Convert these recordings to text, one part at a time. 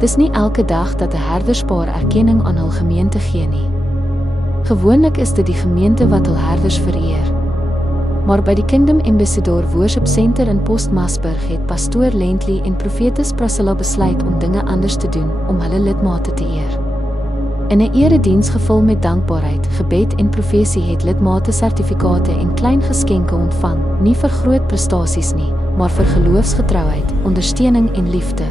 Dis nie elke dag dat 'n herderspaar erkenning aan hul gemeente gee nie. Gewoonlik is dit die gemeente wat hul herders vereer. Maar by die Kingdom Ambassador Worship Center in Postmasburg het pastoor Lentley en profetes Priscilla besluit om dinge anders te doen om hulle lidmate te eer. In 'n erediens gevul met dankbaarheid, gebed en profesie het lidmate sertifikate en klein geskenke ontvang, nie vir groot prestasies nie, maar vir geloofsgetrouheid, ondersteuning en liefde.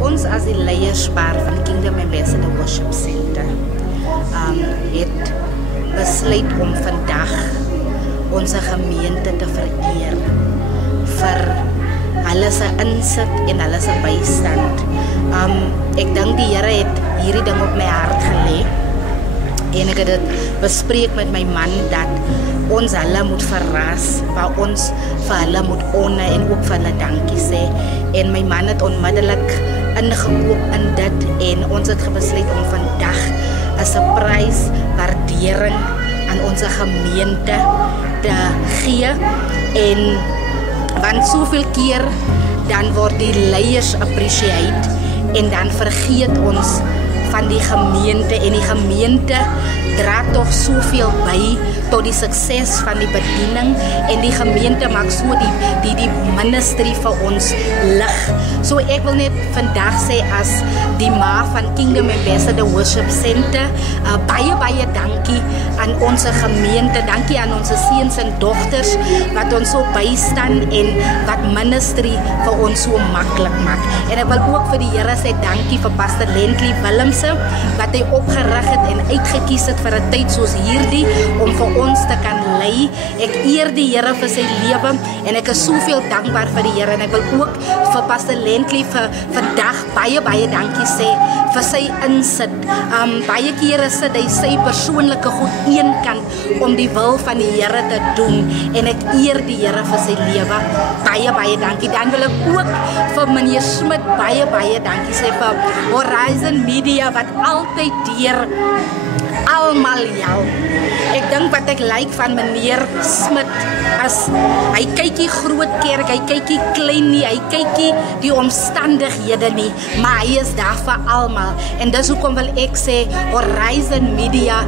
Ons as die leierspaar van Kingdom Ambassador Worship Center het besluit om vandag onze gemeente te vereer vir hulle se insit en hulle se bystand. Ek dink die Here het hierdie ding op my hart gelê en ek het dit bespreek met my man dat ons hulle moet verras, waar ons vir hulle moet honor en ook vir hulle dankie sê. En my man het onmiddellik ingekoop in dit en ons het besluit om vandag 'n surprise waardering aan onze gemeente te gee. En want soveel keer dan word die leiers appreciate en dan vergeet ons van die gemeente en die gemeente dra toch soveel by tot die sukses van die bediening en die gemeente maak so die ministry vir ons lig. So ek wil net vandag sê as die ma van Kingdom Ambassador Worship Center, baie dankie aan onze gemeente, dankie aan onze seuns en dogters wat ons so bystaan en wat ministry vir ons so maklik maak. En ek wil ook vir die Here sê dankie vir Pastor Lentley Willemse wat hy opgerig het en uitgekies het vir 'n tyd soos hierdie om vir ons te kan lei. Ek eer die Here vir sy lewe en ek is soveel dankbaar vir die Here en ek wil ook vir Pastor Lentley vir vandag baie dankie sê vir sy insit. Baie kere sit hy sy persoonlike goed eenkant om die wil van die Here te doen en ek eer die Here vir sy lewe. Baie dankie. Dan wil ek ook vir meneer Smit baie dankie sê vir Horizon Media wat altyd deur almal help. Ek dink wat ek like van meneer Smit as hy kykie groot kerk, hy kykie klein nie, hy kykie die omstandighede nie, maar hy is daar vir almal. En dis hoekom wil ek sê Horizon Media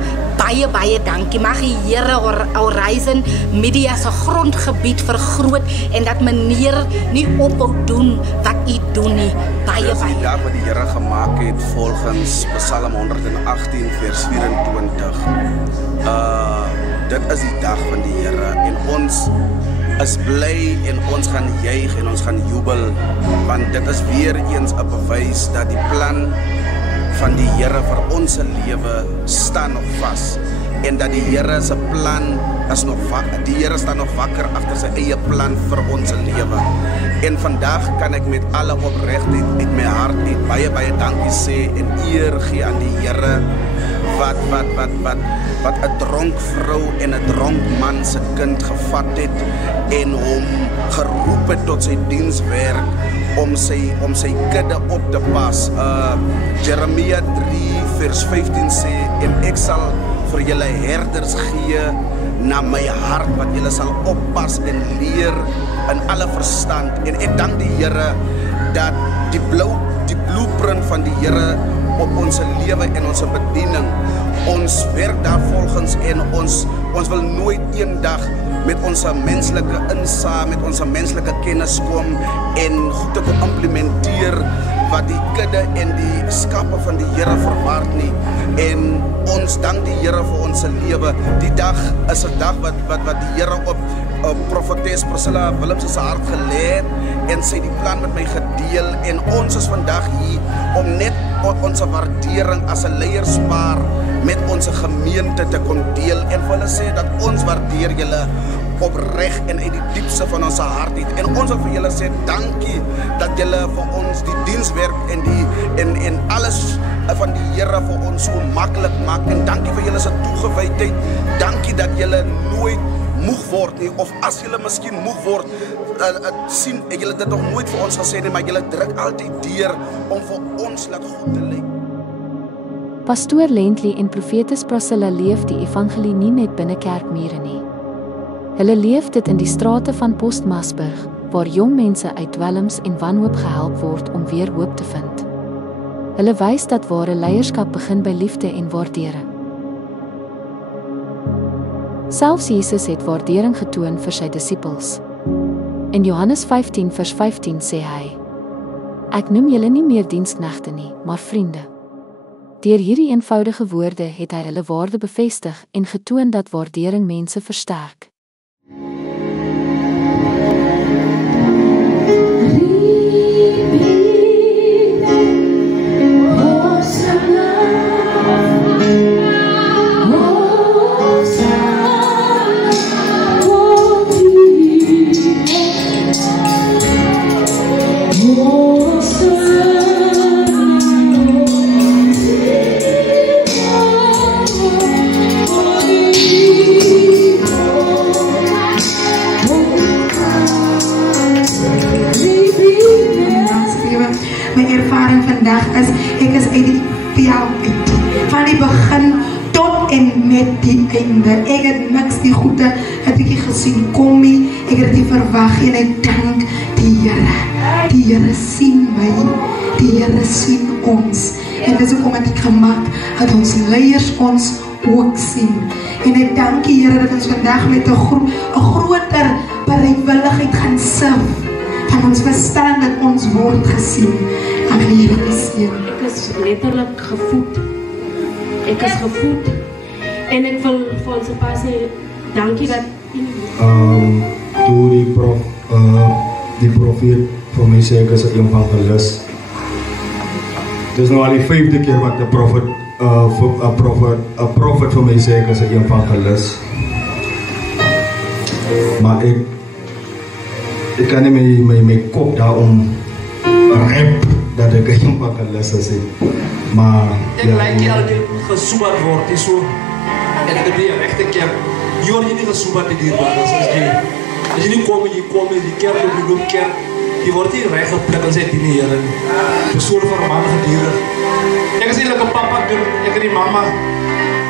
baie dankie. Mag die Here Horizon Media se grondgebied vergroot en dat meneer nie ophou doen wat u doen nie. Baie. Die dag wat die Here gemaak het volgens Psalm 118 vers 24. Dit is die dag van die Here en ons is bly en ons gaan juig en ons gaan jubel want dit is weer eens 'n bewys dat die plan van die Here vir ons lewe staan nog vas en dat die Here se plan is nog wakker. Die Here staan nog wakker agter sy eie plan vir ons lewe. En vandag kan ek met alle opregtheid uit my hart net baie dankie sê en eer gee aan die Here wat 'n dronk vrou en 'n dronk man se kind gevat het en hom geroep het tot sy dienswerk om sy kudde op te pas. Jeremia 3 vers 15 sê en ek sal vir julle herders gee na my hart wat julle sal oppas en leer in alle verstand. En ek dank die Here dat die blueprint van die Here op ons lewe en ons bediening, ons werk daar volgens en ons wil nooit eendag met ons menslike insaag, met ons menslike kennis kom en goed te kom implementeer wat die kudde en die skape van die Here verward nie. En ons dank die Here vir ons lewe. Die dag is 'n dag wat die Here op profetes Priscilla Willemse se hart gelê het en sy die plan met my gedeel en ons is vandag hier om net ons waardering as 'n leierspaar met ons gemeente te kon deel en vir hulle sê dat ons waardeer julle opreg en uit die diepste van ons hart het. En ons wil vir julle sê dankie dat julle vir ons die dienswerk en alles van die Here vir ons so maklik maak en dankie vir julle se toegewydheid. Dankie dat julle nooit moeg word nie, of as julle miskien moeg word, sien ek julle dit nog nooit vir ons gesê nie, maar julle druk altyd deur om vir ons laat goed te lyk. Pastoor Lently en profetes Priscilla leef die evangelie nie net binne kerkmure nie. Hulle leef dit in die strate van Postmasburg, waar jong mense uit dwelms en wanhoop gehelp word om weer hoop te vind. Hulle wys dat ware leierskap begin by liefde en waardering. Selfs Jesus het waardering getoon vir sy disippels. In Johannes 15 vers 15 sê hy: Ek noem julle nie meer diensknegte nie, maar vriende. Deur hierdie eenvoudige woorde het hy hulle waarde bevestig en getoon dat waardering mense versterk. Ek is uit die piaal uit, van die begin tot en met die einde. Ek het niks die goede, het ek nie gesien kom nie, ek het die verwag en ek dank die Here. Die Here sien my, die Here sien ons. En dis ook omdat ek gemaak, dat ons leiers ons ook sien. En ek dank die Here dat ons vandag met 'n groter bereidwilligheid gaan surf. Van ons verstaan dat ons word gesien. Ek die Here seën. Ek is letterlik gevoed. Ek is gevoed. En ek wil vir ons pa sê, dankie dat toe die profeet vir my sê ek is 'n evangelis. Dis nou al die 5de keer wat 'n profeet vir my sê ek is 'n evangelis. Maar ek kan nie my kop daarom rep dat ek 'n evangelis is. Maar ek lyk nie altyd gesoebat word, dis so. En ek het die regte kerk. Jy word nie gesoebat hier waar as jy nie kom die kerk op die kerk. Jy word nie reg gepluk en sê die Here. Persoon vir man gedurende. Ek is eintlik 'n papa, ek en die mamma.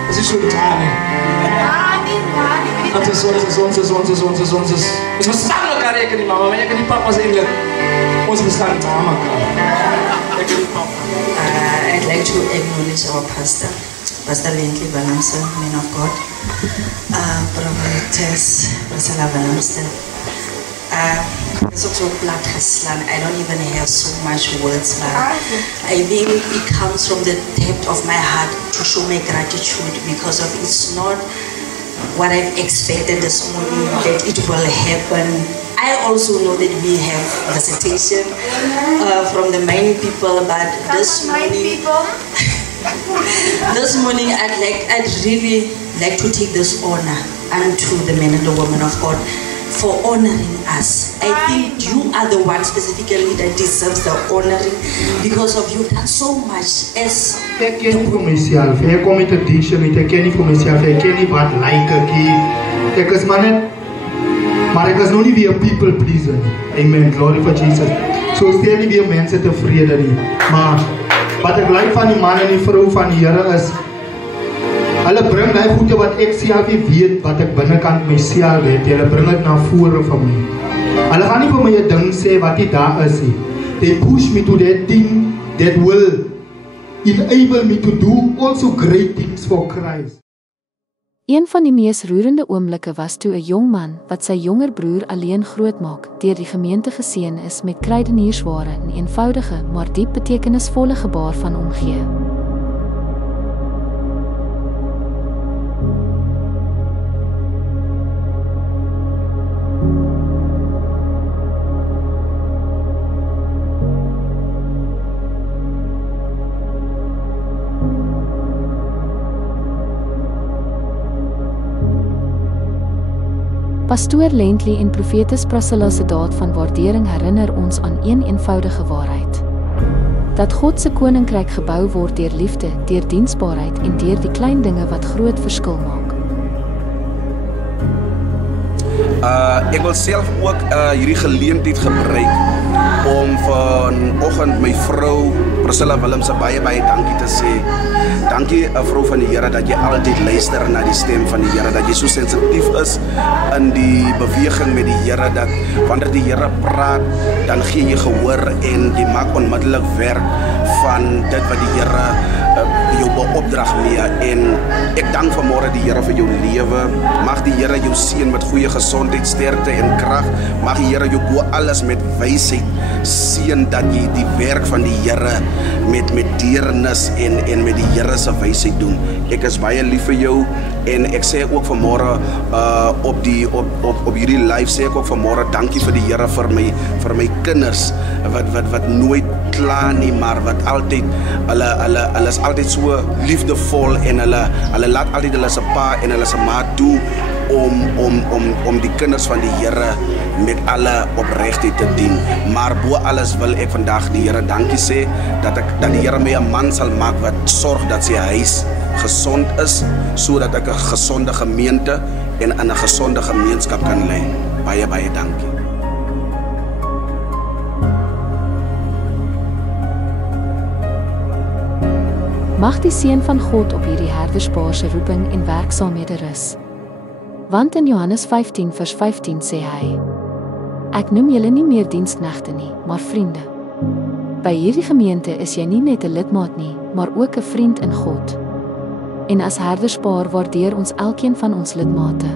As jy so taal nie. Dat is ons. Ons verstaan elkaar, ek en die mama, maar ek en die papa is eintlik. Ons verstaan elkaar. Ek en die papa. I'd like to acknowledge our pastor, Pastor Lently Balamse, man of God, Prophetess Priscilla Balamse. It's also blood geslaan. I don't even have so much words, but I think it comes from the depth of my heart to show my gratitude because of it's not what I've expected this morning that it will happen. I also know that we have visitation from the main people, but this morning I'd really like to take this honor unto the men and the women of God for honoring us. I think you are the one specifically that deserves the honoring because of you've done so much as ek ken nie vir myself, ek kom met 'n diksje met ek ken nie vir myself, ek ken nie wat like ek is maar ek is nog nie weer people pleaser nie. Amen, glory for Jesus. So stel nie weer mense tevrede nie, maar wat ek like van die man en die vrou van die Here is hulle bring die goede wat ek self nie weet wat ek binnekant myself het, hulle bring dit na vore van my. Hulle gaan nie vir my 'n ding sê wat nie daar is nie. They push me to that thing that will enable me to do also great things for Christ. Een van die mees roerende oomblikke was toe 'n jong man wat sy jonger broer alleen grootmaak, deur die gemeente geseën is met kruideniersware en eenvoudige maar diep betekenisvolle gebaar van omgee. Pastoor Lently en profetes Priscilla se daad van waardering herinner ons aan een eenvoudige waarheid. Dat God se koninkryk gebou word deur liefde, deur diensbaarheid en deur die klein dinge wat groot verskil maak. Ek wil self ook hierdie geleentheid gebruik om vanoggend my vrou Priscilla Willemse baie dankie te sê. Dankie 'n vrou van die Here dat jy altyd luister na die stem van die Here, dat jy so sensitief is in die beweging met die Here, dat wanneer die Here praat, dan gee jy gehoor en jy maak onmiddellik werk van dit wat die Here jou beopdrag mee. En ek dank vanmôre die Here vir jou lewe. Mag die Here jou seën met goeie gesondheid, sterkte en krag. Mag die Here jou bo alles met wysheid seën, dat jy die werk van die Here met deernis en met die Here se wysheid doen. Ek is baie lief vir jou en ek sê ook vanmôre op hierdie live sê ek ook vanmôre dankie vir die Here vir my kinders wat nooit kla nie, maar wat altyd hulle is altyd so liefdevol en hulle laat altyd hulle se pa en hulle se ma toe om die kinders van die Here met alle opregtheid te dien. Maar bo alles wil ek vandag die Here dankie sê dat die Here my 'n man sal maak wat sorg dat sy huis gesond is, sodat ek 'n gesonde gemeente en in 'n gesonde gemeenskap kan lei. Baie dankie. Mag die seën van God op hierdie herderspaar se roeping en werksaamhede rus. Want in Johannes 15 vers 15 sê hy: Ek noem julle nie meer diensknegte nie, maar vriende. By hierdie gemeente is jy nie net 'n lidmaat nie, maar ook 'n vriend in God. En as herderspaar waardeer ons elkeen van ons lidmate.